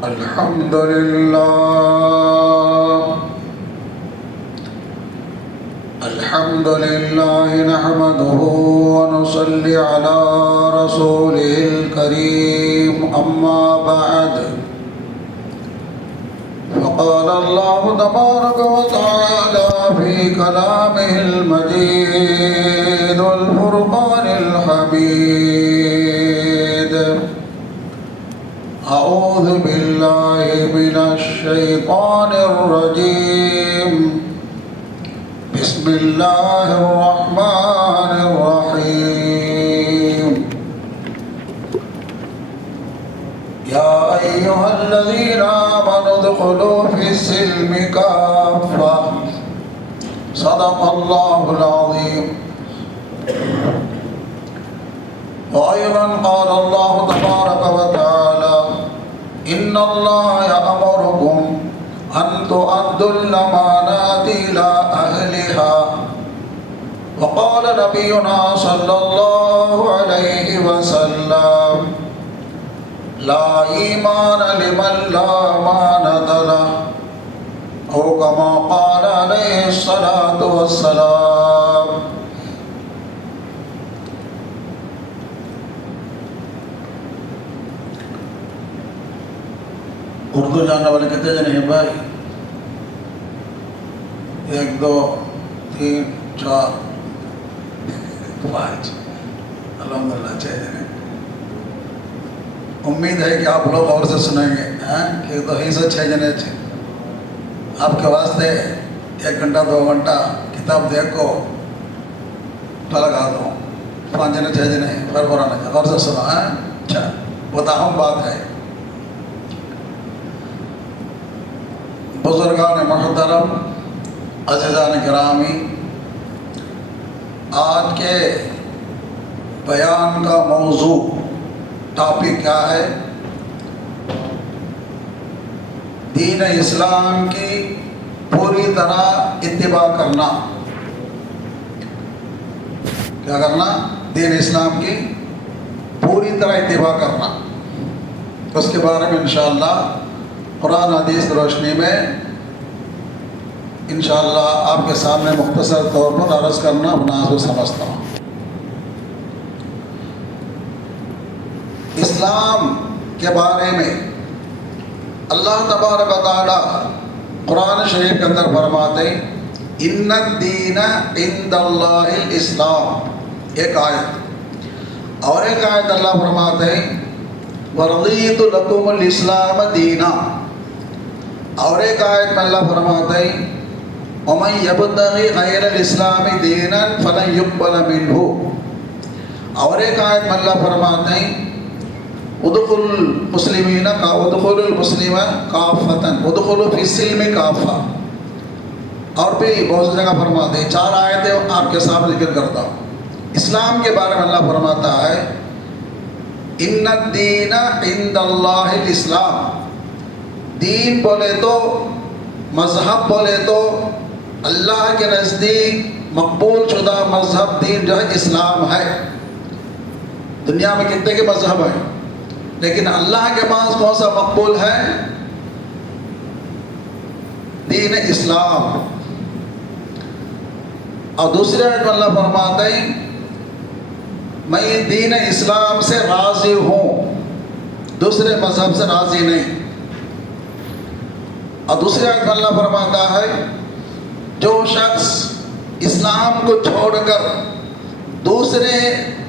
الحمد لله نحمده ونصلي على رسوله الكريم أما بعد فقال الله تبارك وتعالى في كلامه المجيد والفرقان الحميد أعوذ بالله من الشيطان الرجيم بسم الله الرحمن الرحيم يا أيها الذين آمنوا ادخلوا في السلم كافة صدق الله العظيم. وأيضا قال الله تبارك وتعالى إن الله يأمركم أن تؤدوا الأمانات إلى أهلها. وقال نبينا صلى الله عليه وسلم لا إيمان لمن لا أمانة له أو كما قال عليه الصلاة والسلام. اردو جاننے والے کتنے جنے ہیں بھائی؟ 1 2 3 4 5 الحمدللہ 6 جنے. امید ہے کہ آپ لوگ اور سے سنیں گے کہ تو ہی سے 6 جنے تھے. آپ کے واسطے 1 گھنٹہ 2 گھنٹہ کتاب دیکھو تو لگا دو 5 جنے 6 جنے پھر برا نہیں اور سے سنو. اچھا بہت اہم بات ہے. بزرگان محترم، عزیزان گرامی، آج کے بیان کا موضوع ٹاپک کیا ہے؟ دین اسلام کی پوری طرح اتباع کرنا. کیا کرنا؟ دین اسلام کی پوری طرح اتباع کرنا. اس کے بارے میں انشاءاللہ قرآن حدیث روشنی میں انشاءاللہ آپ کے سامنے مختصر طور پر عرض کرنا مناسب سمجھتا ہوں. اسلام کے بارے میں اللہ تبارک و تعالی قرآن شریف کے اندر فرماتے ہیں ان الدین عند اللہ الاسلام. ایک آیت اور ایک آیت اللہ فرماتے ہیں ورضیت لکم الاسلام دینا. اور ایک آیت میں اللہ فرماتے ہیں وَمَنْ يَبْتَغِ غَيْرَ الْإِسْلَامِ دِينًا فَلَنْ يُقْبَلَ مِنْهُ. اور ایک آیت میں اللہ فرماتے ہیں ادخلوا المسلمین کافۃ ادخلوا فی السلم کافہ. اور بھی بہت سی جگہ فرماتے ہیں. 4 آیتیں آپ کے سامنے ذکر کرتا ہوں. اسلام کے بارے میں اللہ فرماتا ہے ان الدین عند اللہ الاسلام. دین بولے تو، مذہب بولے تو اللہ کے نزدیک مقبول شدہ مذہب دین جو ہے اسلام ہے. دنیا میں کتنے کے مذہب ہیں لیکن اللہ کے پاس کون سا مقبول ہے؟ دین اسلام. اور دوسرے آیت میں اللہ فرماتے ہیں میں دین اسلام سے راضی ہوں، دوسرے مذہب سے راضی نہیں. اور دوسری آیت میں اللہ فرماتا ہے جو شخص اسلام کو چھوڑ کر دوسرے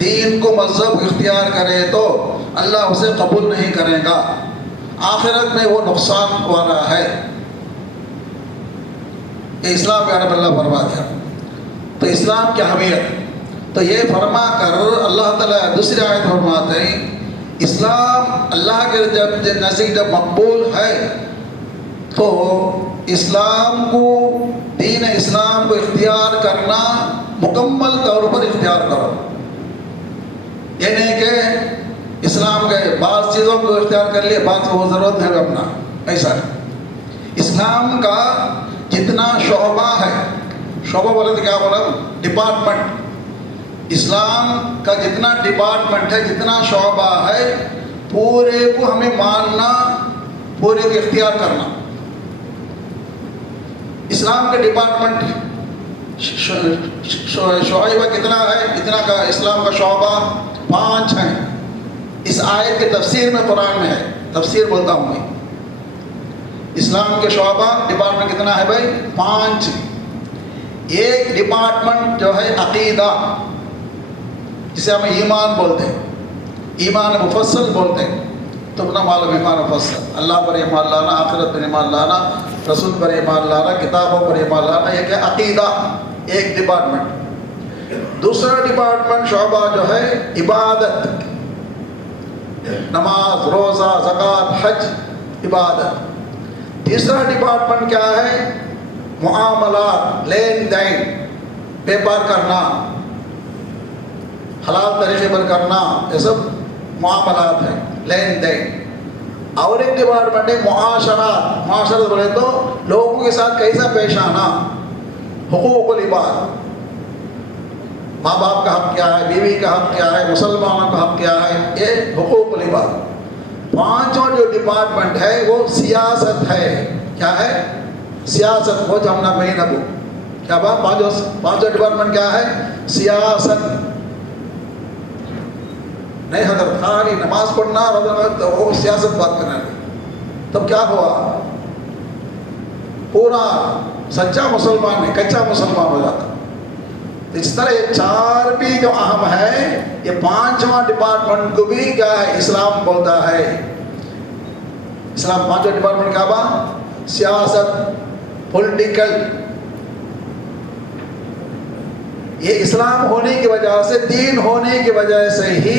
دین کو مذہب اختیار کرے تو اللہ اسے قبول نہیں کرے گا، آخرت میں وہ نقصان والا ہے. یہ اسلام کے بارے میں اللہ فرما دیا. تو اسلام کی اہمیت تو یہ فرما کر اللہ تعالیٰ دوسری آیت فرماتے ہیں اسلام اللہ کے نزدیک جب مقبول ہے تو اسلام کو، دین اسلام کو اختیار کرنا مکمل طور پر اختیار کرو. یہ نہیں کہ اسلام کے بعض چیزوں کو اختیار کر لیے بعض کو ضرورت ہے اپنا، ایسا نہیں. اسلام کا جتنا شعبہ ہے، شعبہ بولے تو کیا بولا؟ ڈپارٹمنٹ. اسلام کا جتنا ڈپارٹمنٹ ہے، جتنا شعبہ ہے، پورے کو ہمیں ماننا، پوری کو اختیار کرنا. اسلام کے ڈپارٹمنٹ شعبہ کتنا ہے؟ اتنا کا اسلام کا شعبہ 5 ہیں. اس آیت کی تفسیر میں قرآن میں ہے، تفسیر بولتا ہوں میں. اسلام کے شعبہ ڈپارٹمنٹ کتنا ہے بھائی؟ 5. ایک ڈپارٹمنٹ جو ہے عقیدہ، جسے ہم ایمان بولتے ہیں، ایمان مفصل بولتے ہیں. تو اپنا معلوم ایمان مفصل، اللہ پر ایمان لانا، آخرت پر ایمان لانا، رسول پر ایمان لانا، کتابوں پر ایمان لانا، یہ کیا عقیدہ ایک ڈپارٹمنٹ. دوسرا ڈپارٹمنٹ شعبہ جو ہے عبادت، نماز، روزہ، زکوٰۃ، حج، عبادت. تیسرا ڈپارٹمنٹ کیا ہے؟ معاملات، لین دین، بیپار کرنا، حلال طریقے پر کرنا، یہ سب معاملات ہیں، لین دین. اور ایک ڈپارٹمنٹ ہے معاشرات. معاشرت بولے تو لوگوں کے ساتھ کیسا پیش آنا، حقوق العباد، ماں باپ کا حق کیا ہے، بیوی کا حق کیا ہے، مسلمانوں کا حق کیا ہے، یہ حقوق العباد. 5 جو ڈپارٹمنٹ ہے وہ سیاست ہے. کیا ہے؟ سیاست. وہ جو ہم نہ میں نبو کیا بات، 5 ڈپارٹمنٹ کیا ہے؟ سیاست. نہیں حضرت خالی نماز پڑھنا تو وہ سیاست بات کرنا. تب کیا ہوا؟ پورا سچا مسلمان نہیں، کچا مسلمان ہو جاتا. تو اس طرح یہ 4 بھی جو اہم ہے، یہ 5واں ڈپارٹمنٹ کو بھی کیا ہے؟ اسلام بولتا ہے. اسلام 5 ڈپارٹمنٹ کیا بات؟ سیاست، پولیٹیکل. یہ اسلام ہونے کی وجہ سے، دین ہونے کی وجہ سے ہی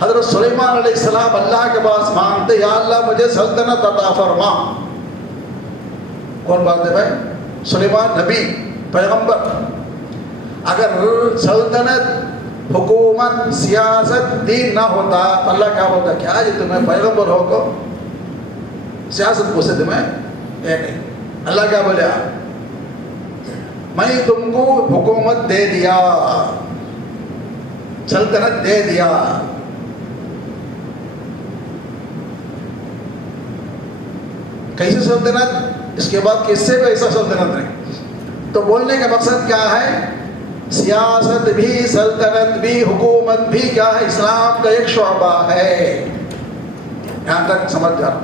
حضرت سلیمان علیہ السلام اللہ کے پاس مانگتے، یا اللہ مجھے سلطنت عطا فرما. کون بات ہے بھائی؟ سلیمان نبی، پیغمبر. اگر سلطنت، حکومت، سیاست، دین نہ ہوتا تو اللہ کیا بولتا؟ کیا جی تمہیں پیغمبر ہو کو سیاست پوچھے تمہیں؟ یہ نہیں. اللہ کیا بولے؟ میں تم کو حکومت دے دیا، سلطنت دے دیا. کیسے سلطنت؟ اس کے بعد کس سے بھی ایسا سلطنت نہیں. تو بولنے کا مقصد کیا ہے؟ سیاست بھی، سلطنت بھی، حکومت بھی کیا ہے؟ اسلام کا ایک شعبہ ہے. یہاں تک سمجھ جاؤ.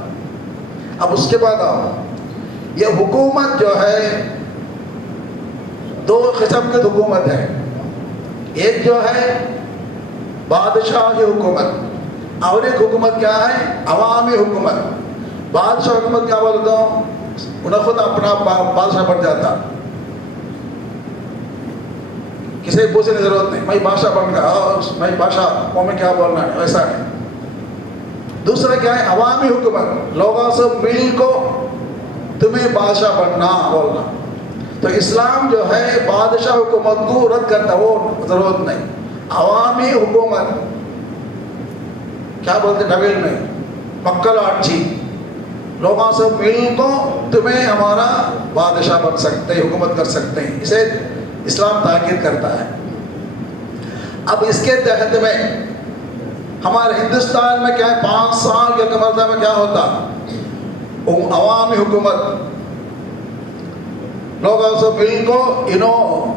اب اس کے بعد آؤ، یہ حکومت جو ہے 2 قسم کی حکومت ہے. ایک جو ہے بادشاہی حکومت، اور ایک حکومت کیا ہے؟ عوامی حکومت. بادشاہ حکومت کیا بولتا ہوں؟ انہیں خود اپنا بادشاہ بن جاتا، کسی پوچھنے کی ضرورت نہیں. میں بادشاہ بن گیا، میں بادشاہ، وہ میں کیا بولنا ہے، ویسا نہیں. دوسرا کیا ہے؟ عوامی حکومت، لوگوں سے مل کو تمہیں بادشاہ بننا بولنا. تو اسلام جو ہے بادشاہ حکومت کو رد کرتا، وہ ضرورت نہیں. عوامی حکومت کیا بولتے ڈبیل میں؟ مکل آٹھی، لوگوں سے مل کو تمہیں ہمارا بادشاہ بن سکتے ہیں، حکومت کر سکتے ہیں. اسے اسلام تاکید کرتا ہے. اب اس کے تحت میں ہمارے ہندوستان میں کیا ہے؟ 5 سال کے مرتبہ میں کیا ہوتا؟ عوامی حکومت، لوگوں سے مل کو انہوں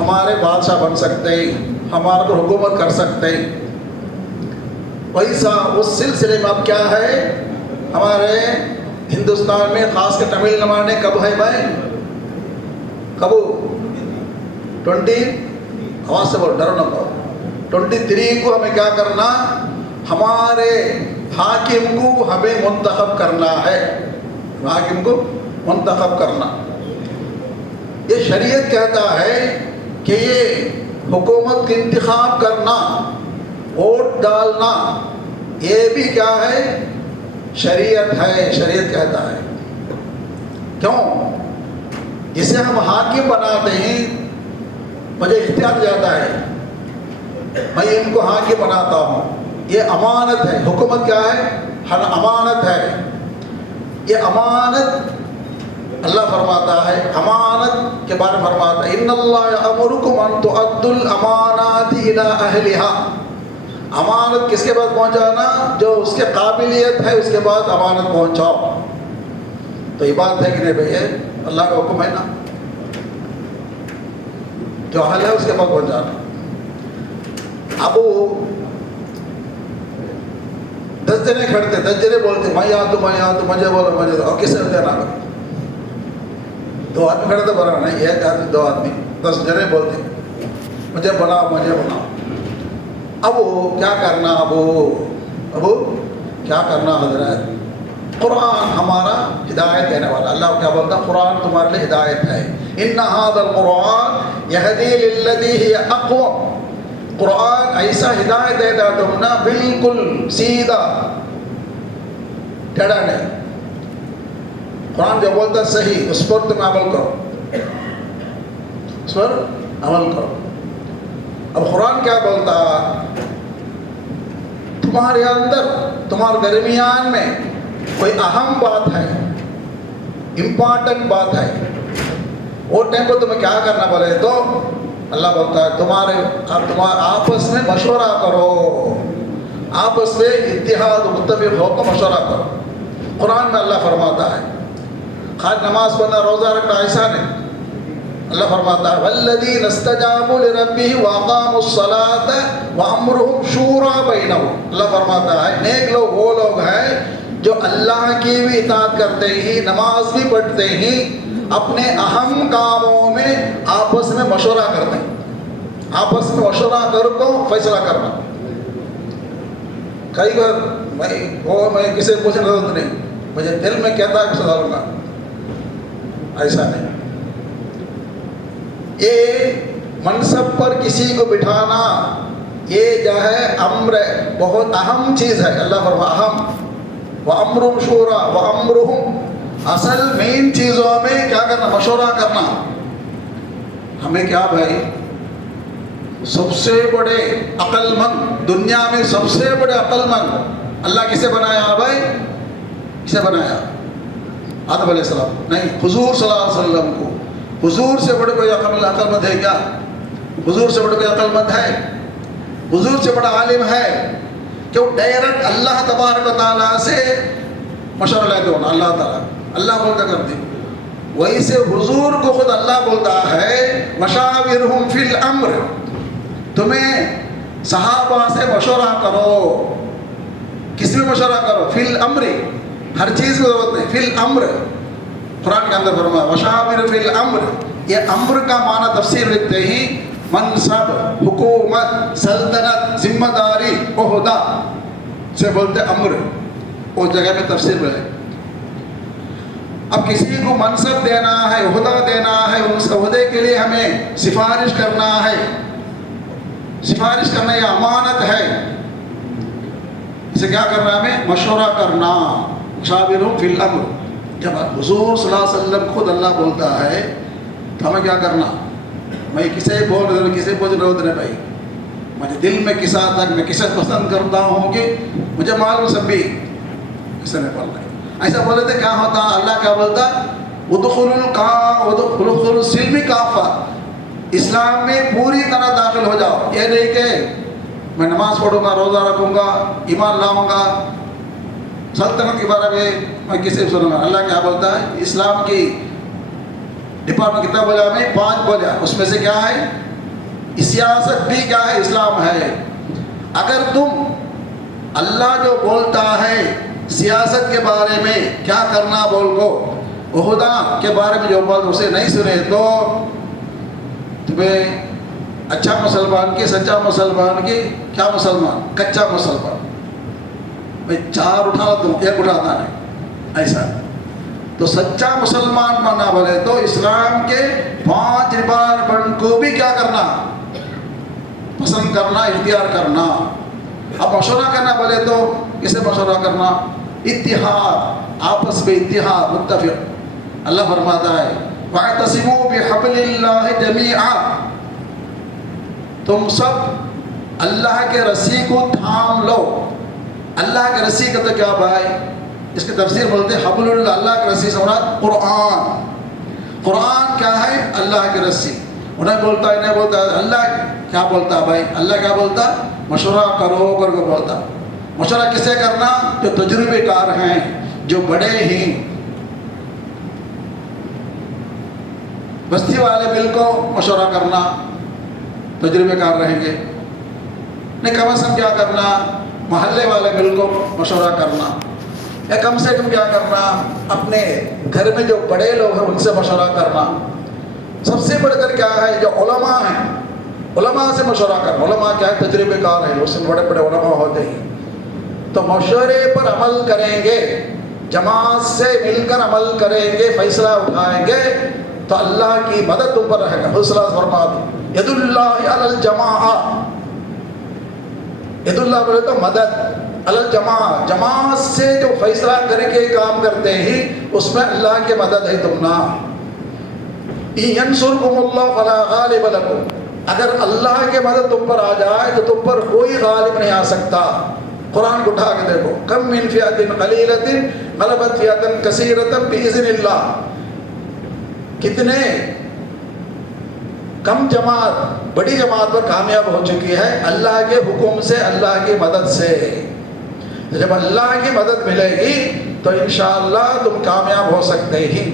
ہمارے بادشاہ بن سکتے ہیں، ہمارے پر حکومت کر سکتے ہیں. ویسا اس سلسلے میں اب کیا ہے؟ ہمارے ہندوستان میں خاص کر تمل ناڈو میں کب ہے بھائی؟ کب؟ 20 آواز سے بول، ڈرو نہ بول. 23 کو ہمیں کیا کرنا؟ ہمارے حاکم کو ہمیں منتخب کرنا ہے. حاکم کو منتخب کرنا. یہ شریعت کہتا ہے کہ یہ حکومت کا انتخاب کرنا، ووٹ ڈالنا، یہ بھی کیا ہے؟ شریعت ہے. شریعت کہتا ہے. کیوں؟ جسے ہم حاکم بناتے ہیں، مجھے اختیار جاتا ہے، میں ان کو حاکم بناتا ہوں. یہ امانت ہے. حکومت کیا ہے؟ امانت ہے. یہ امانت اللہ فرماتا ہے، امانت کے بارے میں فرماتا ہے، ان اللہ یأمرکم ان تؤدوا الامانات الی اہلها. امانت کس کے بعد پہنچانا؟ جو اس کے قابلیت ہے اس کے بعد امانت پہنچاؤ. تو یہ بات ہے کہ نہیں بھائی اللہ کا حکم ہے نا، جو حل ہے اس کے بعد پہنچانا. اب وہ 10 جنے کھڑتے، 10 جنے بولتے میں یہاں تو مجھے بولو مجھے دو، اور کس سے دینا کرو. 2 آدمی کھڑے تو برا نہیں، 1 آدمی 2 آدمی 10 جنے بولتے مجھے بناؤ. اب وہ کیا کرنا؟ اب کیا کرنا حضرت؟ قرآن ہمارا ہدایت دینے والا. اللہ کیا بولتا؟ قرآن تمہارے لیے ہدایت ہے. ان ھذا القرآن یہدی للذی ہی اقوم. قرآن ایسا ہدایت دیتا تم نا، بالکل سیدھا، ٹیڑھا نہیں. قرآن جو بولتا صحیح، اس پر تم عمل کرو، اس پر عمل کرو. اب قرآن کیا بولتا؟ تمہارے اندر، تمہارے درمیان میں کوئی اہم بات ہے، امپورٹنٹ بات ہے، وہ ٹائم کو تمہیں کیا کرنا بولے تو اللہ بولتا ہے تمہارے آپس میں مشورہ کرو، آپس میں اتحاد متفق ہو کر مشورہ کرو. قرآن میں اللہ فرماتا ہے خالی نماز پڑھنا روزہ رکھنا ایسا نہیں. اللہ فرماتا ہے والذین استجابوا لربهم واقاموا الصلاة وامرهم شورى بینہم. اللہ فرماتا ہے نیک لوگ وہ لوگ ہیں جو اللہ کی بھی اطاعت کرتے ہی، نماز بھی پڑھتے ہی، اپنے اہم کاموں میں آپس میں مشورہ کرتے ہیں. آپس میں مشورہ کر کو فیصلہ کرنا. کئی بار میں کسی کو پوچھنے کی ضرورت نہیں، مجھے دل میں کہتا ہے کہ ڈالوں گا، ایسا نہیں. یہ منصب پر کسی کو بٹھانا یہ جو ہے امر بہت اہم چیز ہے. اللہ فرما اہم وَأَمْرُهُمْ شُورَى وَأَمْرُهُمْ، اصل مین چیزوں میں کیا کرنا؟ مشورہ کرنا. ہمیں کیا بھائی، سب سے بڑے عقل مند دنیا میں، سب سے بڑے عقل مند اللہ کسے بنایا بھائی؟ کسے بنایا؟ آدم علیہ السلام نہیں، حضور صلی اللہ علیہ وسلم کو. حضور سے بڑے کوئی عقل مند ہے کیا؟ حضور سے بڑے کوئی عقل مند ہے؟ حضور سے بڑا عالم ہے کہ وہ ڈائریکٹ اللہ تبارک و تعالیٰ سے مشورہ لیتے ہونا. اللہ تعالیٰ اللہ بولتا کرتے، ویسے حضور کو خود اللہ بولتا ہے مشاورہم فی الامر، تمہیں صحابہ سے مشورہ کرو. کس میں مشورہ کرو؟ فی الامر، ہر چیز کی ضرورت نہیں، فی الامر. قرآن کے اندر فرمایا مشاور فی الامر. یہ امر کا معنی تفسیر لکھتے ہی منصب، حکومت، سلطنت، ذمہ داری، عہدہ سے بولتے امر. اس جگہ میں تفسیر میں ہے. اب کسی کو منصب دینا ہے، عہدہ دینا ہے، اس عہدے کے لیے ہمیں سفارش کرنا ہے. سفارش کرنا یہ امانت ہے. اسے کیا کرنا ہے؟ ہمیں مشورہ کرنا. مشاورہم فی الامر. جب حضور صلی اللہ علیہ وسلم خود اللہ بولتا ہے تو ہمیں کیا کرنا؟ میں کسے بول رہا ہوں، کسے پوچھ رہا ہوں بھائی، مجھے دل میں کسا تک میں کسے پسند کرتا ہوں کہ مجھے معلوم سب بھی کسے نہیں بول رہا. ایسا بولے تھے کیا ہوتا؟ اللہ کیا بولتا؟ ادخلوا السلم کافہ، اسلام میں پوری طرح داخل ہو جاؤ. یہ نہیں کہ میں نماز پڑھوں گا، روزہ رکھوں گا، ایمان لاؤں گا، سلطنت کے بارے میں کسی سنوں گا. اللہ کیا بولتا ہے؟ اسلام کی ڈپارٹمنٹ کتنا بولا؟ ہمیں 5 بولا. اس میں سے کیا ہے؟ سیاست بھی کیا ہے؟ اسلام ہے. اگر تم اللہ جو بولتا ہے سیاست کے بارے میں کیا کرنا بول کو، عہدہ کے بارے میں جو بول اسے نہیں سنے تو تمہیں اچھا مسلمان کی، سچا مسلمان کی، کیا مسلمان؟ کچا مسلمان. میں 4 اٹھا دوں، 1 اٹھاتا نہیں، ایسا. تو سچا مسلمان بننا بولے تو اسلام کے 5 ڈپارٹمنٹ کو بھی کیا کرنا؟ پسند کرنا، اختیار کرنا. اب مشورہ کرنا بولے تو کسے مشورہ کرنا؟ اتحاد، آپس میں اتحاد، متفق. اللہ فرماتا ہے وَاعْتَصِمُوا بِحَبْلِ اللَّهِ جَمِيعًا، تم سب اللہ کے رسی کو تھام لو. اللہ کے رسی کا تو کیا بھائی؟ اس کی تفسیر بولتے ہیں حبل اللہ کی رسی سے مراد قرآن. قرآن کیا ہے؟ اللہ کی رسی. انہیں بولتا ہے انہیں بولتا ہے. اللہ کیا بولتا بھائی؟ اللہ کیا بولتا؟ مشورہ کرو کر کے بولتا. مشورہ کسے کرنا؟ جو تجربے کار ہیں، جو بڑے ہیں. بستی والے مل کو مشورہ کرنا، تجربے کار رہیں گے. نہیں کم از کم کیا کرنا؟ محلے والے مل کو مشورہ کرنا، یا کم سے کم کیا کرنا؟ اپنے گھر میں جو بڑے لوگ ہیں ان سے مشورہ کرنا. سب سے بڑھ کر کیا ہے؟ جو علماء ہیں، علماء سے مشورہ کرنا. علماء کیا ہے؟ تجربے کار ہیں، اس میں بڑے بڑے علماء ہوتے ہیں. تو مشورے پر عمل کریں گے، جماعت سے مل کر عمل کریں گے، فیصلہ اٹھائیں گے تو اللہ کی مدد تم پر رہے گا. حضرت فرما دو ید اللہ علی الجماع. ید اللہ بولے تو مدد، علی الجماع، جماعت سے جو فیصلہ کر کے کام کرتے ہیں اس میں اللہ کی مدد ہے تم نا. ینصرکم اللہ فلا غالب لکم. اگر اللہ کی مدد تم پر آ جائے تو تم پر کوئی غالب نہیں آ سکتا. قرآن کو اٹھا کے دیکھو، کم من فئۃ قلیلۃ غلبت فئۃ کثیرۃ باذن اللہ. کتنے کم جماعت بڑی جماعت پر کامیاب ہو چکی ہے اللہ کے حکم سے، اللہ کی مدد سے. جب اللہ کی مدد ملے گی تو انشاءاللہ تم کامیاب ہو سکتے ہی.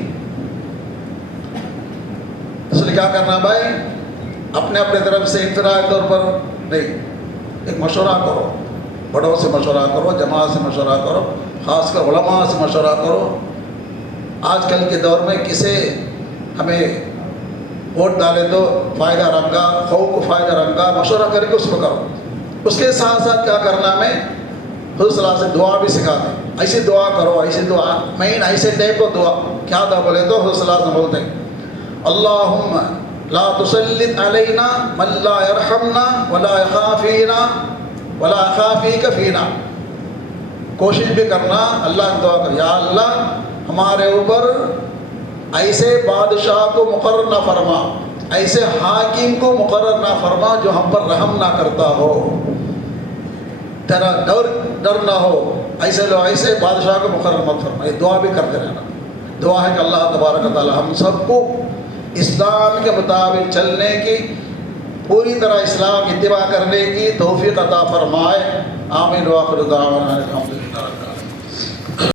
اس لیے کیا کرنا بھائی؟ اپنے اپنے طرف سے ابتدائی طور پر نہیں، ایک مشورہ کرو، بڑوں سے مشورہ کرو، جماعت سے مشورہ کرو، خاص کر علماء سے مشورہ کرو. آج کل کے دور میں کسے ہمیں ووٹ ڈالے تو فائدہ رنگا، خوف کو فائدہ رنگا، مشورہ کر کے اس کو کرو. اس کے ساتھ ساتھ کیا کرنا میں حضرت صلی اللہ علیہ وسلم دعا بھی سکھاتے ہیں. ایسی دعا کرو، ایسی دعا مین ایسے ٹائپ کو دعا. کیا دعا بولے تو حضرت صلی اللہ علیہ وسلم بولتے ہیں اللہم لا تسلط علینا من لا یرحمنا ولا یخافینا ولا یخافیک فینا. کوشش بھی کرنا اللہ کی دعا کر، یا اللہ ہمارے اوپر ایسے بادشاہ کو مقرر نہ فرما، ایسے حاکم کو مقرر نہ فرما جو ہم پر رحم نہ کرتا ہو، تیرا ڈر نہ ہو، ایسے لوگ ایسے بادشاہ کو مقرر مت فرما. یہ دعا بھی کرتے رہنا. دعا ہے کہ اللہ تبارک و تعالی ہم سب کو اسلام کے مطابق چلنے کی، پوری طرح اسلام کی اتباع کرنے کی توفیق عطا فرمائے. آمین. وآخر دعوانا الحمدللہ.